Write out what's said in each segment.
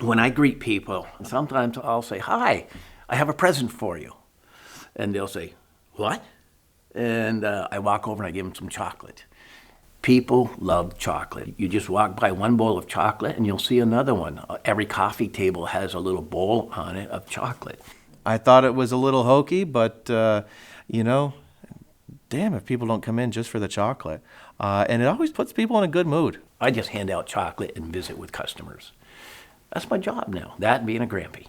when I greet people, sometimes I'll say, "Hi, I have a present for you." And they'll say, "What?" And I walk over and I give them some chocolate. People love chocolate. You just walk by one bowl of chocolate and you'll see another one. Every coffee table has a little bowl on it of chocolate. I thought it was a little hokey, but, you know, damn if people don't come in just for the chocolate. And it always puts people in a good mood. I just hand out chocolate and visit with customers. That's my job now, that and being a grampy.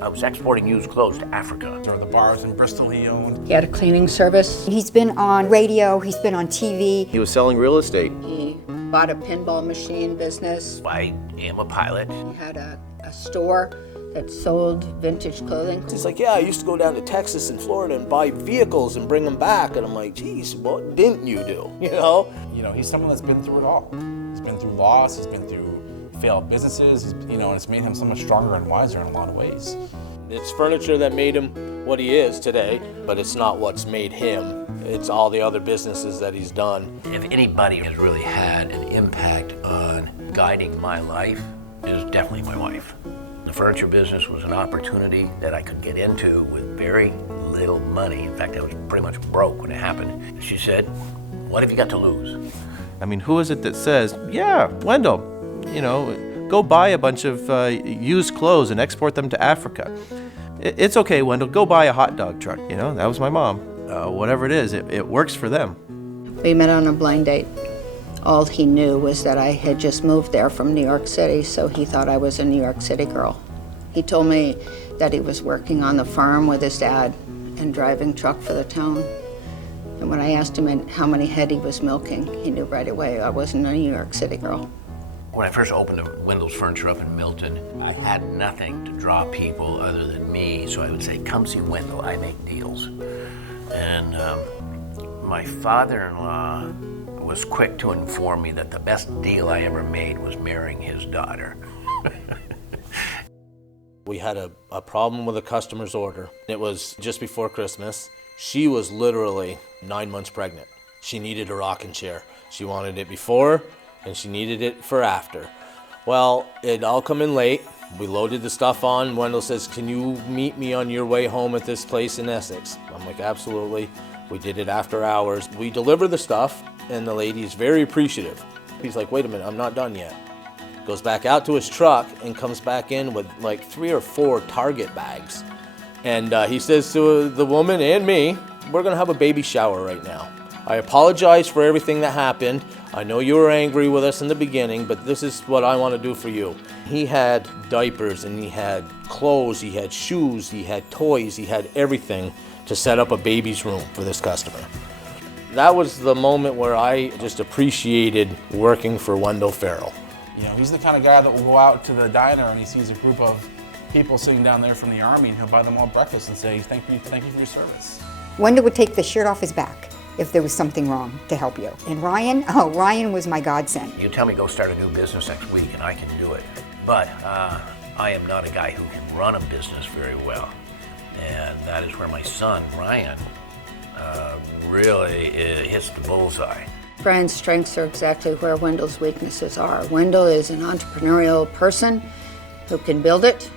I was exporting used clothes to Africa. Or the bars in Bristol he owned. He had a cleaning service. He's been on radio, he's been on TV. He was selling real estate. He bought a pinball machine business. I am a pilot. He had a store that sold vintage clothing. He's like, yeah, I used to go down to Texas and Florida and buy vehicles and bring them back. And I'm like, geez, what didn't you do, you know? You know, he's someone that's been through it all. He's been through loss, he's been through failed businesses, you know, and it's made him so much stronger and wiser in a lot of ways. It's furniture that made him what he is today, but it's not what's made him. It's all the other businesses that he's done. If anybody has really had an impact on guiding my life, it is definitely my wife. The furniture business was an opportunity that I could get into with very little money. In fact, I was pretty much broke when it happened. She said, "What have you got to lose?" I mean, who is it that says, yeah, Wendell, you know, go buy a bunch of used clothes and export them to Africa. It's okay, Wendell, go buy a hot dog truck. You know, that was my mom. Whatever it is, it works for them. We met on a blind date. All he knew was that I had just moved there from New York City, so he thought I was a New York City girl. He told me that he was working on the farm with his dad and driving truck for the town. And when I asked him how many head he was milking, he knew right away I wasn't a New York City girl. When I first opened the Wendells Furniture up in Milton, I had nothing to draw people other than me, so I would say, "Come see Wendell, I make deals." And my father-in-law was quick to inform me that the best deal I ever made was marrying his daughter. We had a problem with a customer's order. It was just before Christmas. She was literally 9 months pregnant. She needed a rocking chair. She wanted it before, and she needed it for after. Well, it all come in late. We loaded the stuff on. Wendell says, "Can you meet me on your way home at this place in Essex?" I'm like, "Absolutely." We did it after hours. We deliver the stuff, and the lady's very appreciative. He's like, "Wait a minute, I'm not done yet." Goes back out to his truck and comes back in with like 3 or 4 Target bags. And he says to the woman and me, "We're gonna have a baby shower right now. I apologize for everything that happened. I know you were angry with us in the beginning, but this is what I want to do for you." He had diapers and he had clothes, he had shoes, he had toys, he had everything to set up a baby's room for this customer. That was the moment where I just appreciated working for Wendell Farrell. You know, he's the kind of guy that will go out to the diner and he sees a group of people sitting down there from the Army and he'll buy them all breakfast and say, thank you for your service. Wendell would take the shirt off his back if there was something wrong to help you. And Ryan was my godsend. You tell me go start a new business next week and I can do it. But I am not a guy who can run a business very well. And that is where my son, Ryan, really hits the bullseye. Brian's strengths are exactly where Wendell's weaknesses are. Wendell is an entrepreneurial person who can build it,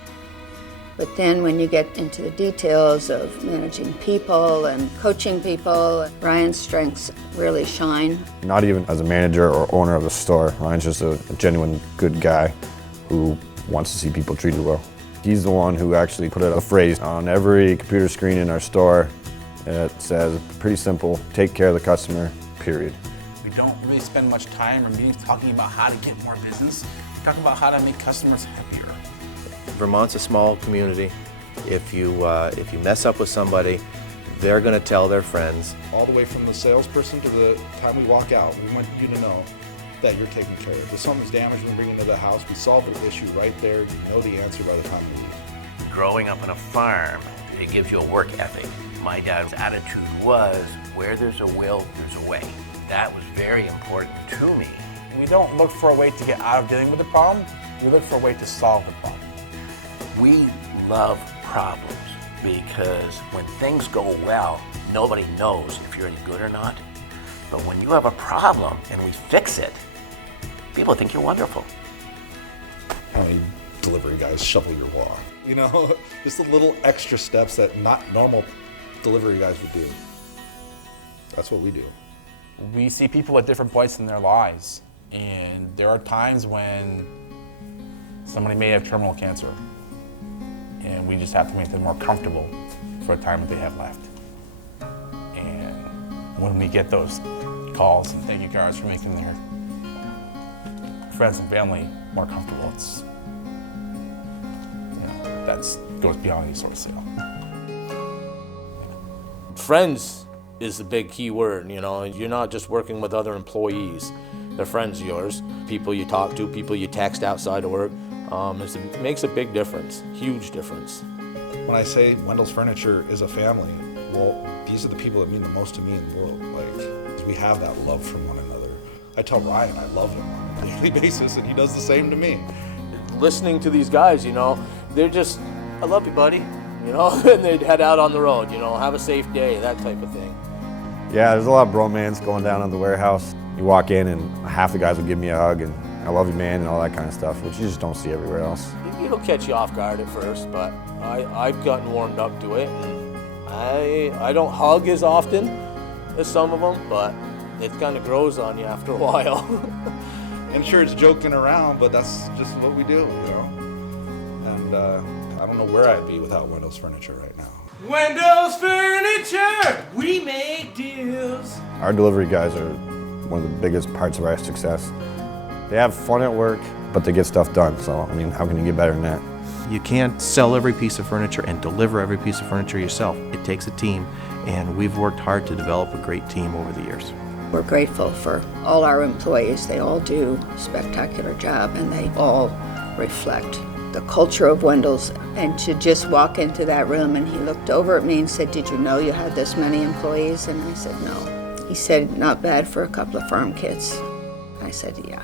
but then when you get into the details of managing people and coaching people, Brian's strengths really shine. Not even as a manager or owner of the store, Ryan's just a genuine good guy who wants to see people treated well. He's the one who actually put a phrase on every computer screen in our store. It says, pretty simple, take care of the customer, period. We don't really spend much time or meetings talking about how to get more business. We talk about how to make customers happier. Vermont's a small community. If you mess up with somebody, they're going to tell their friends. All the way from the salesperson to the time we walk out, we want you to know that you're taken care of. If something's damaged when we bring it into the house, we solve the issue right there. You know the answer by the time you leave. Growing up on a farm, it gives you a work ethic. My dad's attitude was, where there's a will, there's a way. That was very important to me. We don't look for a way to get out of dealing with the problem. We look for a way to solve the problem. We love problems because when things go well, nobody knows if you're any good or not. But when you have a problem and we fix it, people think you're wonderful. delivery guys shovel your wall. You know, just the little extra steps that not normal delivery guys would do. That's what we do. We see people at different points in their lives, and there are times when somebody may have terminal cancer, and we just have to make them more comfortable for the time that they have left. And when we get those calls and thank you cards for making their friends and family more comfortable, it's, that goes beyond any sort of sale. Friends is the big key word, you know. You're not just working with other employees. They're friends of yours, people you talk to, people you text outside of work. It makes a big difference, huge difference. When I say Wendells Furniture is a family, well, these are the people that mean the most to me in the world. Like, we have that love for one another. I tell Ryan I love him on a daily basis, and he does the same to me. Listening to these guys, you know, they're just, I love you, buddy, you know, and they'd head out on the road, you know, have a safe day, that type of thing. Yeah, there's a lot of bromance going down at the warehouse. You walk in and half the guys will give me a hug and I love you, man, and all that kind of stuff, which you just don't see everywhere else. It'll catch you off guard at first, but I've gotten warmed up to it. And I don't hug as often as some of them, but it kind of grows on you after a while. And sure, it's joking around, but that's just what we do, you know. And I don't know where I'd be without Wendells Furniture right now. Wendells Furniture, we make deals. Our delivery guys are one of the biggest parts of our success. They have fun at work, but they get stuff done. So, I mean, how can you get better than that? You can't sell every piece of furniture and deliver every piece of furniture yourself. It takes a team, and we've worked hard to develop a great team over the years. We're grateful for all our employees. They all do a spectacular job, and they all reflect the culture of Wendells. And to just walk into that room, and he looked over at me and said, "Did you know you had this many employees?" And I said, "No." He said, "Not bad for a couple of farm kids." I said, "Yeah."